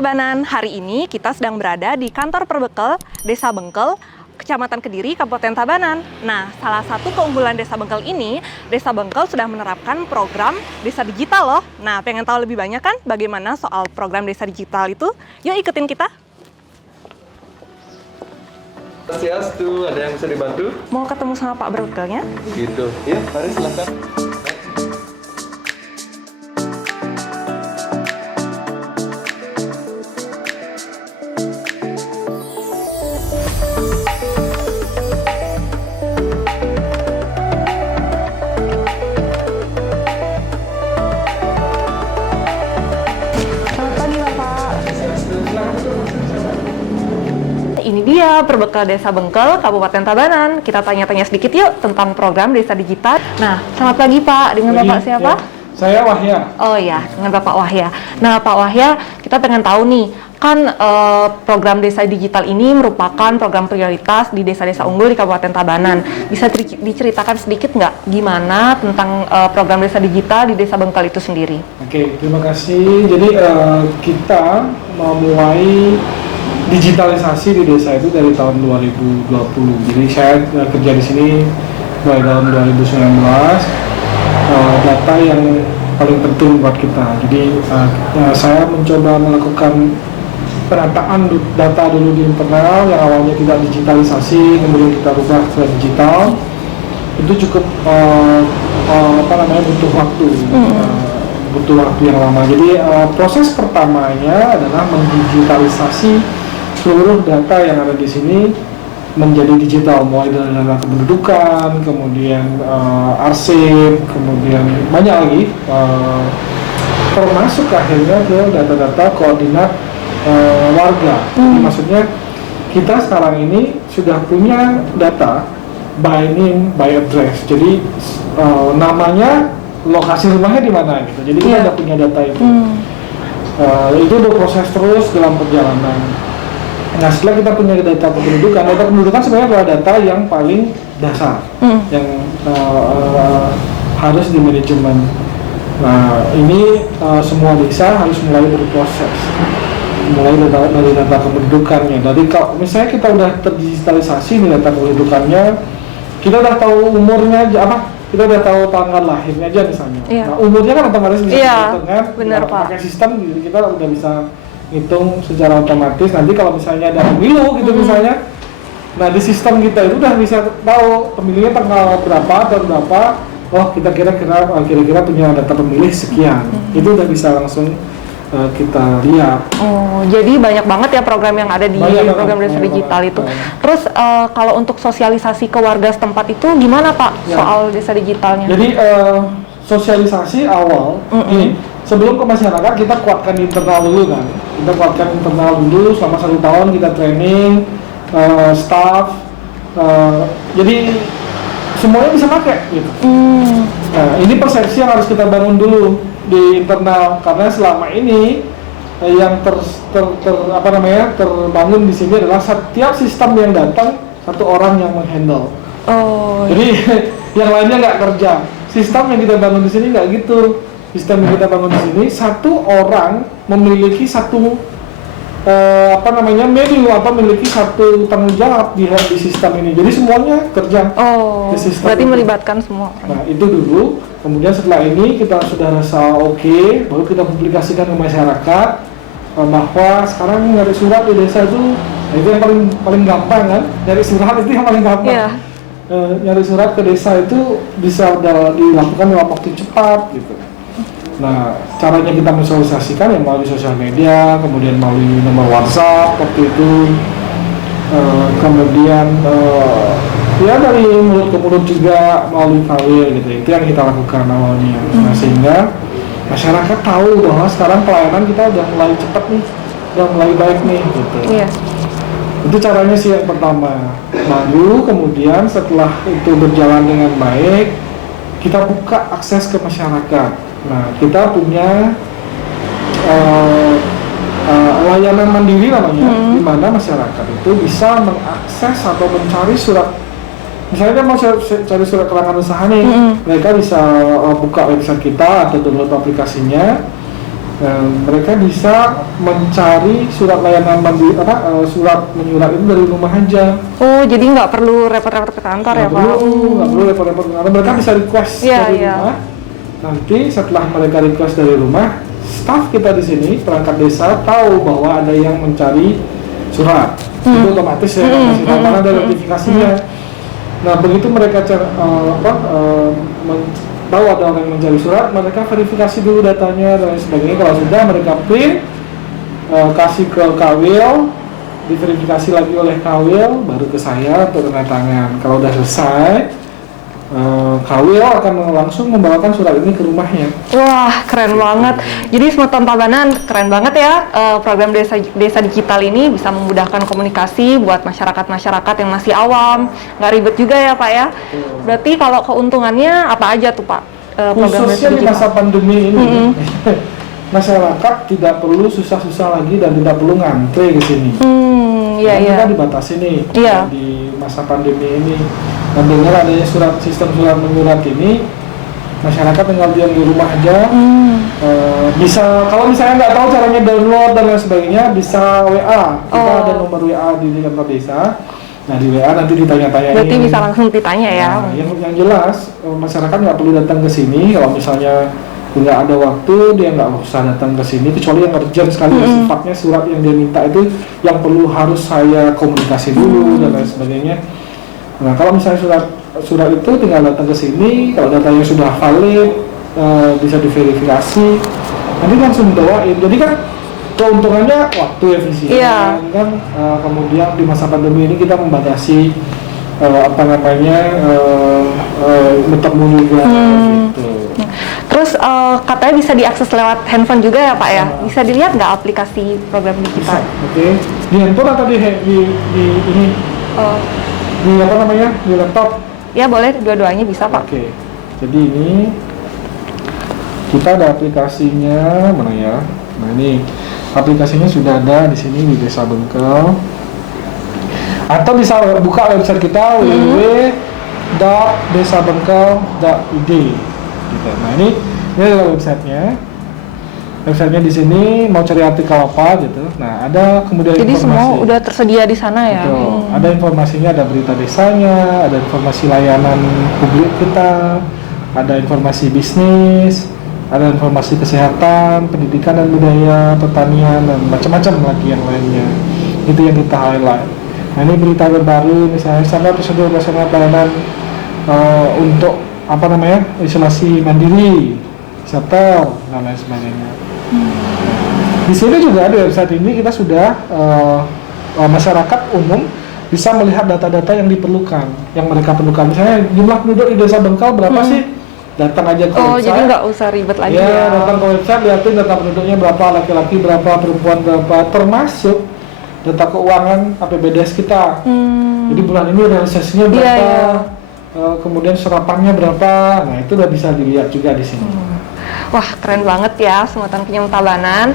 Tabanan, hari ini kita sedang berada di kantor Perbekel, Desa Bengkel, Kecamatan Kediri, Kabupaten Tabanan. Nah, salah satu keunggulan Desa Bengkel ini, Desa Bengkel sudah menerapkan program desa digital loh. Nah, pengen tahu lebih banyak kan bagaimana soal program desa digital itu? Yuk ikutin kita. Swastiastu, ada yang bisa dibantu? Mau ketemu sama Pak Perbekelnya? Gitu. Ya, mari silakan. Ini dia Perbekel Desa Bengkel, Kabupaten Tabanan. Kita tanya-tanya sedikit yuk tentang program desa digital. Nah, selamat pagi Pak. Dengan Bapak siapa? Ya. Saya Wahya. Oh ya, dengan Bapak Wahya. Nah, Pak Wahya, kita pengen tahu nih, kan program desa digital ini merupakan program prioritas di desa-desa unggul di Kabupaten Tabanan. Bisa diceritakan sedikit nggak gimana tentang program desa digital di Desa Bengkel itu sendiri? Oke, terima kasih. Jadi kita memulai digitalisasi di desa itu dari tahun 2020. Jadi saya kerja di sini mulai tahun 2019. Data yang paling penting buat kita. Jadi saya mencoba melakukan penataan data dulu di internal yang awalnya tidak digitalisasi, kemudian kita rubah ke digital. Itu cukup butuh waktu. Butuh waktu yang lama. Jadi proses pertamanya adalah mendigitalisasi seluruh data yang ada di sini menjadi digital, mulai dari data kependudukan, kemudian arsip, kemudian banyak lagi, termasuk akhirnya ke data-data koordinat warga. Jadi maksudnya kita sekarang ini sudah punya data by name, by address. Jadi namanya, lokasi rumahnya di mana gitu. Jadi kita sudah punya data itu. Itu berproses terus dalam perjalanan. Nah, setelah kita punya data kependudukan sebenarnya adalah data yang paling dasar, yang harus di manajemen. Nah, ini semua desa harus mulai berproses, mulai dari data kependudukannya. Jadi kalau misalnya kita udah terdigitalisasi nih data kependudukannya, kita udah tahu umurnya apa, kita udah tahu tanggal lahirnya aja misalnya. Nah, umurnya kan otomatis bisa dihitung kan, benar, Pak. Pakai sistem kita udah bisa hitung secara otomatis. Nanti kalau misalnya ada pemilu gitu misalnya, nah di sistem kita itu udah bisa tahu pemilihnya tanggal berapa, tahun berapa. Oh, kita kira-kira punya data pemilih sekian. Itu udah bisa langsung kita lihat. Oh, jadi banyak banget ya program yang ada di program desa digital itu. Terus kalau untuk sosialisasi ke warga setempat itu gimana Pak soal desa digitalnya? Jadi sosialisasi awal ini sebelum ke masyarakat kita kuatkan internal dulu kan. Kita kuatkan internal dulu selama 1 tahun kita training staff. Jadi semuanya bisa pakai gitu. Nah, ini persepsi yang harus kita bangun dulu di internal, karena selama ini yang terbangun di sini adalah setiap sistem yang datang satu orang yang menghandle. Jadi yang lainnya nggak kerja. Sistem yang kita bangun di sini nggak gitu. Sistem yang kita bangun di sini satu orang memiliki satu menu atau memiliki satu tanggung jawab di sistem ini. Jadi semuanya kerja di sistem. Berarti itu melibatkan semua. Nah, itu dulu. Kemudian setelah ini kita sudah rasa oke, baru kita publikasikan ke masyarakat bahwa sekarang nyari surat di desa itu, itu yang paling gampang kan? Nyari surat itu yang paling gampang. Nyari surat ke desa itu bisa dilakukan dalam waktu cepat gitu. Nah, caranya kita mensosialisasikan ya melalui sosial media, kemudian melalui nomor WhatsApp waktu itu, kemudian ya dari mulut ke mulut juga melalui KW gitu. Itu yang kita lakukan awalnya. Nah, sehingga masyarakat tahu bahwa sekarang pelayanan kita udah mulai cepat nih, udah mulai baik nih gitu. Itu caranya sih yang pertama. Lalu kemudian setelah itu berjalan dengan baik, kita buka akses ke masyarakat. Nah, kita punya layanan mandiri namanya, di mana masyarakat itu bisa mengakses atau mencari surat. Misalnya dia mau cari surat keterangan usaha nih, mereka bisa buka website kita atau download aplikasinya. Mereka bisa mencari surat layanan surat menyurat itu dari rumah aja. Oh, jadi nggak perlu repot-repot ke kantor ya, Pak? Nggak perlu repot-repot ke kantor. Mereka bisa request dari rumah. Nanti setelah mereka request dari rumah, staf kita di sini, perangkat desa tahu bahwa ada yang mencari surat. Itu otomatis ya, kasih tahu karena ada notifikasinya. Nah, begitu mereka tahu ada orang yang mencari surat, mereka verifikasi dulu datanya dan lain sebagainya. Kalau sudah, mereka print, kasih ke Kawil, diverifikasi lagi oleh Kawil, baru ke saya untuk tanda tangan. Kalau udah selesai, Kawil akan langsung membawakan surat ini ke rumahnya. Wah, keren banget. Jadi Semeton Tabanan keren banget ya. Program desa digital ini bisa memudahkan komunikasi buat masyarakat yang masih awam. Nggak ribet juga ya, Pak ya. Berarti kalau keuntungannya apa aja tuh, Pak? Khususnya di masa pandemi ini, masyarakat tidak perlu susah-susah lagi dan tidak perlu ngantre ke sini. Kita dibatasi nih di masa pandemi ini. Dan dengan adanya sistem surat menyurat ini, masyarakat tinggal diam di rumah aja. Bisa, kalau misalnya nggak tahu caranya download dan lain sebagainya, bisa WA. Kita ada nomor WA di kantor desa. Nah, di WA nanti ditanya-tanya. Berarti bisa langsung ditanya ya. Nah, yang jelas masyarakat nggak perlu datang ke sini. Kalau misalnya nggak ada waktu, dia nggak usah datang ke sini, kecuali yang urgent sekali sifatnya surat yang dia minta itu yang perlu harus saya komunikasi dulu dan lain sebagainya. Nah, kalau misalnya surat itu tinggal datang ke sini, kalau datanya sudah valid, bisa diverifikasi, nanti langsung dibawain. Jadi kan keuntungannya waktu efisien, kan kemudian di masa pandemi ini kita membatasi bertemu juga gitu. Terus katanya bisa diakses lewat handphone juga ya, Pak ya? Bisa dilihat nggak aplikasi program digital? Oke. Di handphone atau di ini? Di laptop? Ya boleh, dua-duanya bisa, Pak. Oke. Jadi ini kita ada aplikasinya, mana ya? Nah, ini aplikasinya sudah ada di sini di Desa Bengkel. Atau bisa buka website kita www.desabengkel.id. Gitu. Nah, ini adalah websitenya. Websitenya di sini, mau cari artikel apa gitu. Nah, ada kemudian jadi informasi. semua udah tersedia di sana ya. Ada informasinya, ada berita desanya, ada informasi layanan publik kita, ada informasi bisnis, ada informasi kesehatan, pendidikan dan budaya, pertanian dan macam-macam lagi yang lainnya. Itu yang kita highlight. Nah, ini berita terbaru, misalnya standar prosedur pelaksanaan pelayanan untuk isolasi mandiri, shelter dan lain sebagainya. Di sini juga di website ini kita sudah masyarakat umum bisa melihat data-data yang diperlukan, yang mereka perlukan. Misalnya jumlah penduduk di Desa Bengkel berapa sih? Datang aja ke website. Jadi nggak usah ribet lagi ya. Datang ke website, lihatin data penduduknya berapa, laki-laki berapa, perempuan berapa, termasuk data keuangan APBDes kita. Jadi bulan ini realisasinya berapa, kemudian serapannya berapa. Nah, itu udah bisa dilihat juga di sini. Wah, keren banget ya Semeton Kenyam Tabanan.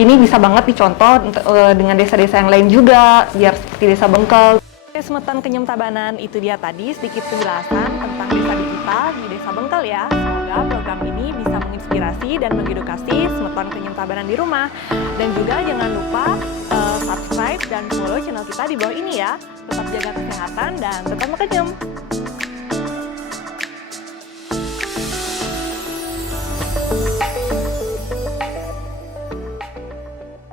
Ini bisa banget dicontoh dengan desa-desa yang lain juga, biar seperti Desa Bengkel. Semeton Kenyam Tabanan, itu dia tadi sedikit penjelasan tentang desa digital di Desa Bengkel ya. Semoga program ini bisa menginspirasi dan mengedukasi Semeton Kenyam Tabanan di rumah. Dan juga jangan lupa subscribe dan follow channel kita di bawah ini ya. Tetap jaga kesehatan dan tetap mengenyam.